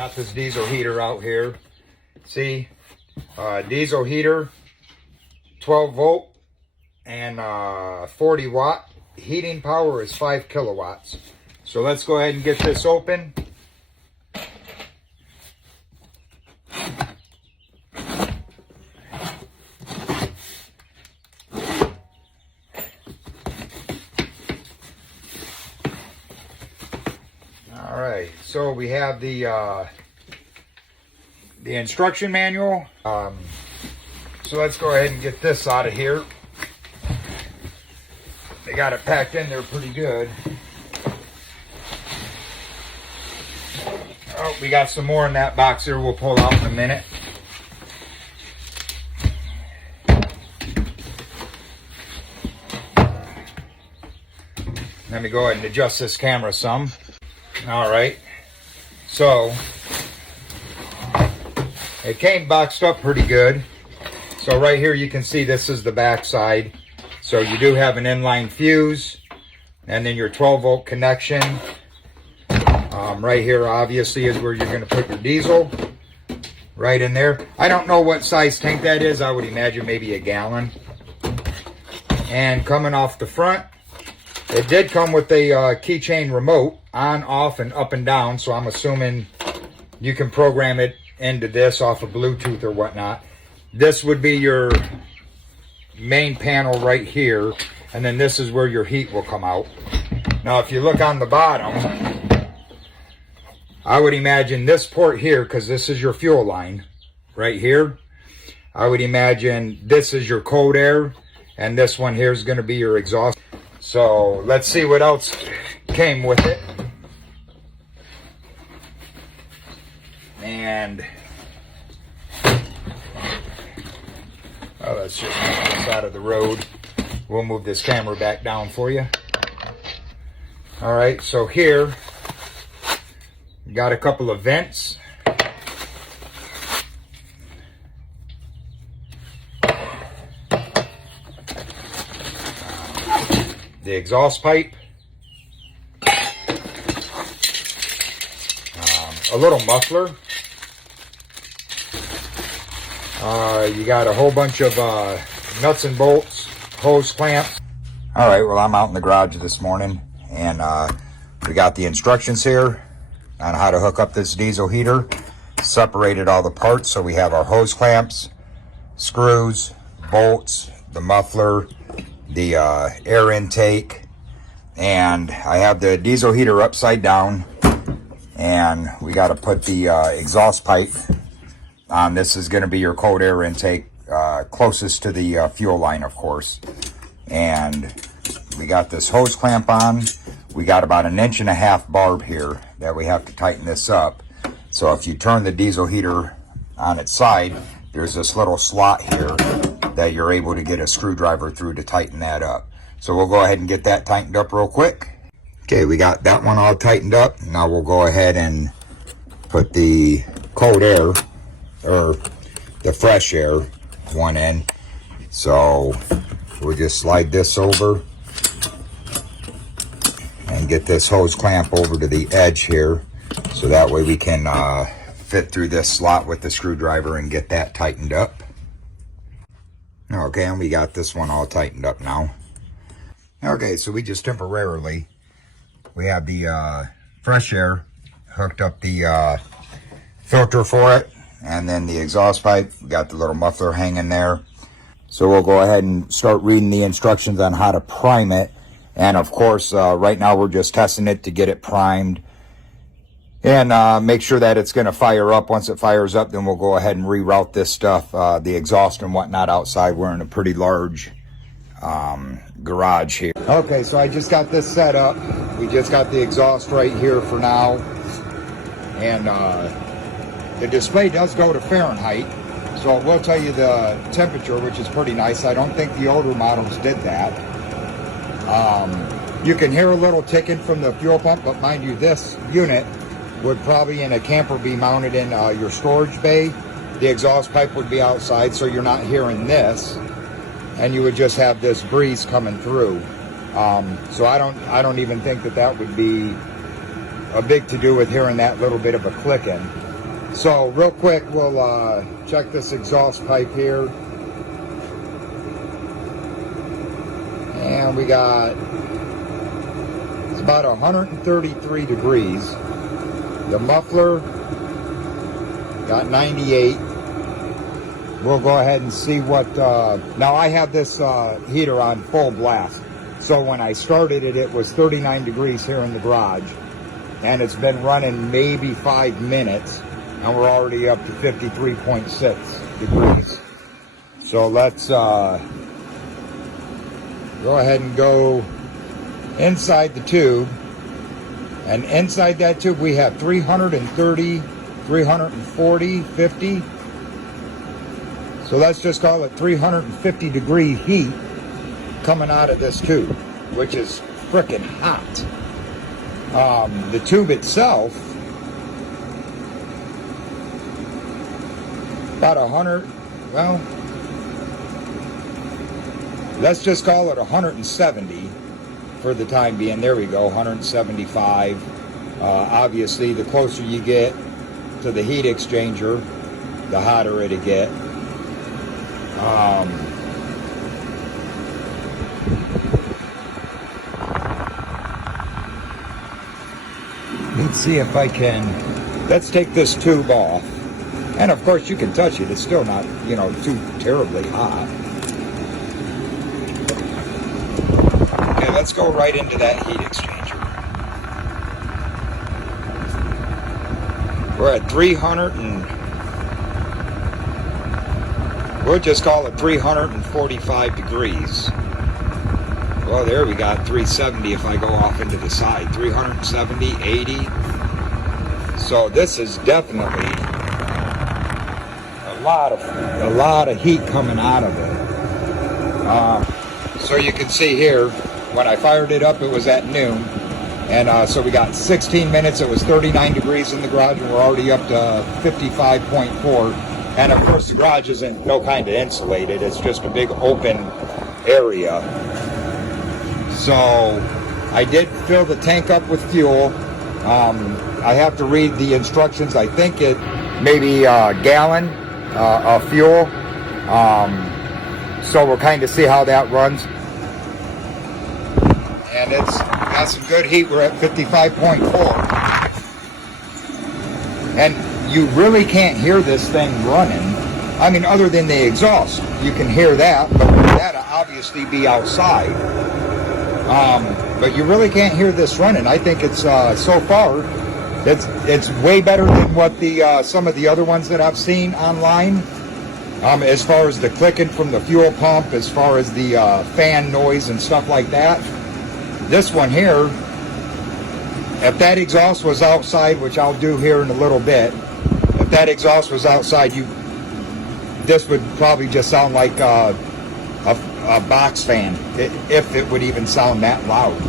Got this diesel heater out here. See, diesel heater, 12 volt and 40 watt. Heating power is 5 kilowatts. So let's go ahead and get this open. All right, so we have the instruction manual. So let's go ahead and get this out of here. They got it packed in there pretty good. Oh, we got some more in that box here we'll pull out in a minute. Let me go ahead and adjust this camera some. All right, so it came boxed up pretty good. So right here you can see this is the back side. So you do have an inline fuse and then your 12 volt connection. Right here obviously is where you're going to put your diesel, right in there. I don't know what size tank that is. I would imagine maybe a gallon. And coming off the front, it did come with a keychain remote, on, off, and up and down. So I'm assuming you can program it into this off of Bluetooth or whatnot. This would be your main panel right here, and then this is where your heat will come out. Now if you look on the bottom, I would imagine this port here, because this is your fuel line right here, I would imagine this is your cold air, and this one here is going to be your exhaust. So let's see what else came with it. And let's just move this out of the road. We'll move this camera back down for you. All right, so here we got a couple of vents. The exhaust pipe. A little muffler. You got a whole bunch of nuts and bolts, hose clamps. All right, well, I'm out in the garage this morning, and we got the instructions here on how to hook up this diesel heater. Separated all the parts, so we have our hose clamps, screws, bolts, the muffler, the air intake, and I have the diesel heater upside down, and we got to put the exhaust pipe on. This is going to be your cold air intake, closest to the fuel line, of course. And we got this hose clamp on. We got about 1.5 inch barb here that we have to tighten this up. So if you turn the diesel heater on its side, there's this little slot here that you're able to get a screwdriver through to tighten that up. So we'll go ahead and get that tightened up real quick. Okay, we got that one all tightened up. Now we'll go ahead and put the cold air, or the fresh air, one in. So we'll just slide this over and get this hose clamp over to the edge here, so that way we can fit through this slot with the screwdriver and get that tightened up. Okay, and we got this one all tightened up now. Okay, so we just temporarily, we have the fresh air hooked up, the filter for it, and then the exhaust pipe. We got the little muffler hanging there. So we'll go ahead and start reading the instructions on how to prime it. And of course, right now we're just testing it to get it primed and make sure that it's going to fire up. Once it fires up, then we'll go ahead and reroute this stuff, the exhaust and whatnot outside. We're in a pretty large garage here. Okay, so I just got this set up. We just got the exhaust right here for now. And the display does go to Fahrenheit, so it will tell you the temperature, which is pretty nice. I don't think the older models did that. You can hear a little ticking from the fuel pump, but mind you, this unit would probably in a camper be mounted in your storage bay. The exhaust pipe would be outside, so you're not hearing this, and you would just have this breeze coming through. So I don't even think that would be a big to do with hearing that little bit of a clicking. So real quick, we'll check this exhaust pipe here. And we got, it's about 133 degrees. The muffler got 98. We'll go ahead and see what, now I have this heater on full blast. So when I started it, it was 39 degrees here in the garage. And it's been running maybe 5 minutes. And we're already up to 53.6 degrees. So let's go ahead and go inside the tube. And inside that tube we have 330, 340, 50. So let's just call it 350 degree heat coming out of this tube, which is frickin' hot. The tube itself, about 100, well, let's just call it 170 for the time being. There we go, 175. Obviously, the closer you get to the heat exchanger, the hotter it'll get. Let's see if I can, let's take this tube off. And of course you can touch it, it's still not, you know, too terribly hot. Okay, let's go right into that heat exchanger. We're at 300 and, we'll just call it 345 degrees. Well, there we got 370 if I go off into the side. 370, 80. So this is definitely a lot of heat coming out of it. So you can see here, when I fired it up, it was at noon. And so we got 16 minutes. It was 39 degrees in the garage, and we're already up to 55.4. And of course, the garage isn't no kind of insulated. It's just a big open area. So I did fill the tank up with fuel. I have to read the instructions. I think it maybe a gallon of fuel. So we'll kind of see how that runs. And it's got some good heat. We're at 55.4. And you really can't hear this thing running. I mean, other than the exhaust, you can hear that, but that'll obviously be outside. But you really can't hear this running. I think it's so far, it's way better than what the some of the other ones that I've seen online. As far as the clicking from the fuel pump, as far as the fan noise and stuff like that. This one here, if that exhaust was outside, which I'll do here in a little bit, if that exhaust was outside, this would probably just sound like a box fan, if it would even sound that loud.